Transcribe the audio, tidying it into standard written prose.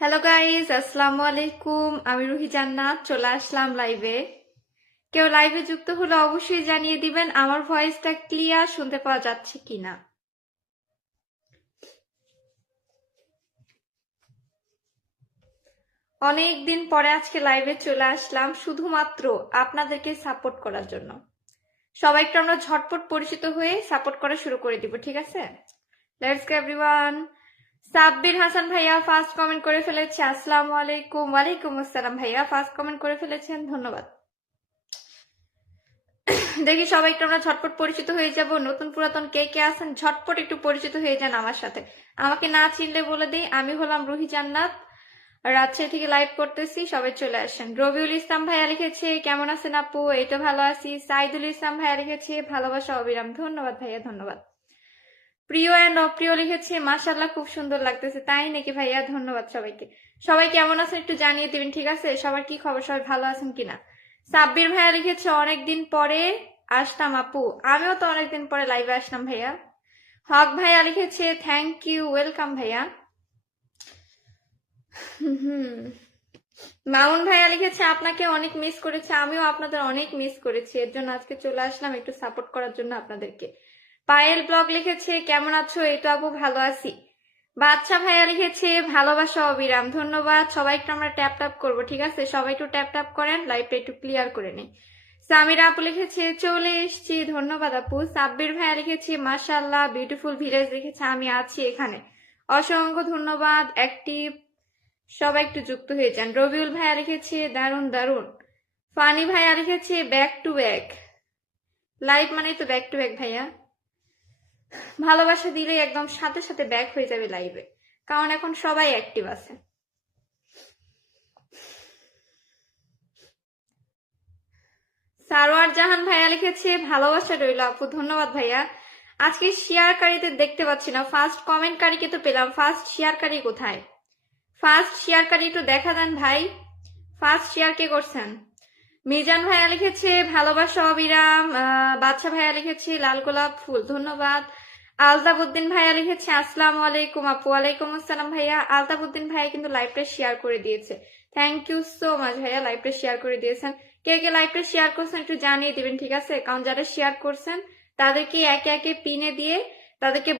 Hello guys, আসসালামু আলাইকুম। আমি রুহি জান্নাত চলে আসলাম লাইভে। কেউ লাইভে যুক্ত হলে অবশ্যই জানিয়ে দিবেন আমার ভয়েসটা ক্লিয়ার শুনতে পাওয়া যাচ্ছে কিনা। অনেক দিন পরে আজকে লাইভে চলে আসলাম শুধুমাত্র আপনাদেরকে সাপোর্ট করার জন্য। সবাইকে আমরা ঝটপট পরিচিত হয়ে সাপোর্ট করা শুরু করে দিব, ঠিক আছে? Let's go everyone. Sabbir Hasan ভাইয়া ফার্স্ট কমেন্ট করে ফেলেছে। আসসালামু আলাইকুম। ওয়ালাইকুম আসসালাম ভাইয়া, ফার্স্ট কমেন্ট করে ফেলেছেন, ধন্যবাদ। দেখি সবাই একটু আমরা ঝটপট পরিচিত হয়ে যাব। নতুন পুরাতন কে কে আছেন ঝটপট একটু পরিচিত হয়ে যান আমার সাথে। আমাকে না চিনলে বলে দিই, আমি হলাম রুহি জান্নাত, রাজশাহী থেকে লাইভ করতেছি। সবাই চলে আসেন। রবিউল ইসলাম ভাইয়া লিখেছে কেমন আছেন আপু? এই তো ভালো আছি। সাইদুল ইসলাম ভাইয়া লিখেছে ভালোবাসা অবিরাম। ধন্যবাদ ভাইয়া, ধন্যবাদ। প্রিয় অ্যান্ড অপ্রিয় লিখেছে মাশাআল্লাহ খুব সুন্দর লাগতেছে। তাই নাকি ভাইয়া? ধন্যবাদ সবাইকে। সবাই কেমন আছেন একটু জানিয়ে দিবেন, ঠিক আছে? সবার কি খবর, সবাই ভালো আছেন কিনা? সাব্বির ভাইয়া লিখেছে অনেকদিন পরে আসলাম আপু। আমিও তো অনেকদিন পরে লাইভে আসলাম ভাইয়া। হক ভাইয়া লিখেছে থ্যাংক ইউ, ওয়েলকাম ভাইয়া। মামুন ভাইয়া লিখেছে আপনাকে অনেক মিস করেছে। আমিও আপনাদের অনেক মিস করেছি, এর জন্য আজকে চলে আসলাম একটু সাপোর্ট করার জন্য আপনাদেরকে। পায়েল ব্লগ লিখেছে কেমন আছো? এই তো আপু ভালো আছি। বাচ্চা ভাইয়া লিখেছে ভালোবাসা অবিরাম। ধন্যবাদ। সবাই একটু আমরা ট্যাপ ট্যাপ করবো, ঠিক আছে? সবাই একটু ট্যাপ ট্যাপ করেন, লাইভটা একটু ক্লিয়ার করে নিই। সামিরা আপু লিখেছে চলে এসছি। ধন্যবাদ আপু। সাব্বির ভাইয়া লিখেছে মাশাআল্লাহ বিউটিফুল ভিলেজ লিখেছে আমি আছি এখানে। অসংখ্য ধন্যবাদ। অ্যাক্টিভ সবাই একটু যুক্ত হয়ে যান। রবিউল ভাইয়া লিখেছে দারুন দারুন। ফানি ভাইয়া লিখেছে ব্যাক টু ব্যাক। লাইভ মানে তো ব্যাক টু ব্যাক ভাইয়া। ভালোবাসা দিলে একদম সাথে সাথে ব্যাক হয়ে যাবে লাইভে, কারণ এখন সবাই অ্যাক্টিভ আছে। সারোয়ার জাহান ভাইয়া লিখেছে ভালোবাসা রইল আপু। ধন্যবাদ ভাইয়া। আজকে শেয়ারকারীদের দেখতে পাচ্ছি না। ফার্স্ট কমেন্টকারীকে তো পেলাম, ফার্স্ট শেয়ারকারী কোথায়? ফার্স্ট শেয়ারকারী একটু দেখা দেন ভাই। ফার্স্ট শেয়ার কে করছেন? মিজান ভাইয়া লিখেছে ভালোবাসা অবিরাম। বাচ্চা ভাইয়া লিখেছে লাল গোলাপ ফুল। ধন্যবাদ। আলতাবউদ্দিন ভাইয়া লিখেছে আসসালামু আলাইকুম আপু। ওয়ালাইকুম আসসালাম ভাইয়া। আলতাবউদ্দিন ভাইয়া কিন্তু লাইভটা শেয়ার করে দিয়েছে। থ্যাংক ইউ সো মাচ ভাইয়া, লাইভটা শেয়ার করে দিয়েছেন। কে কে লাইভটা শেয়ার করছেন একটু জানিয়ে দিবেন, ঠিক আছে? কারণ যারা শেয়ার করছেন তাদেরকে একে একে পিনে দিয়ে তাদেরকে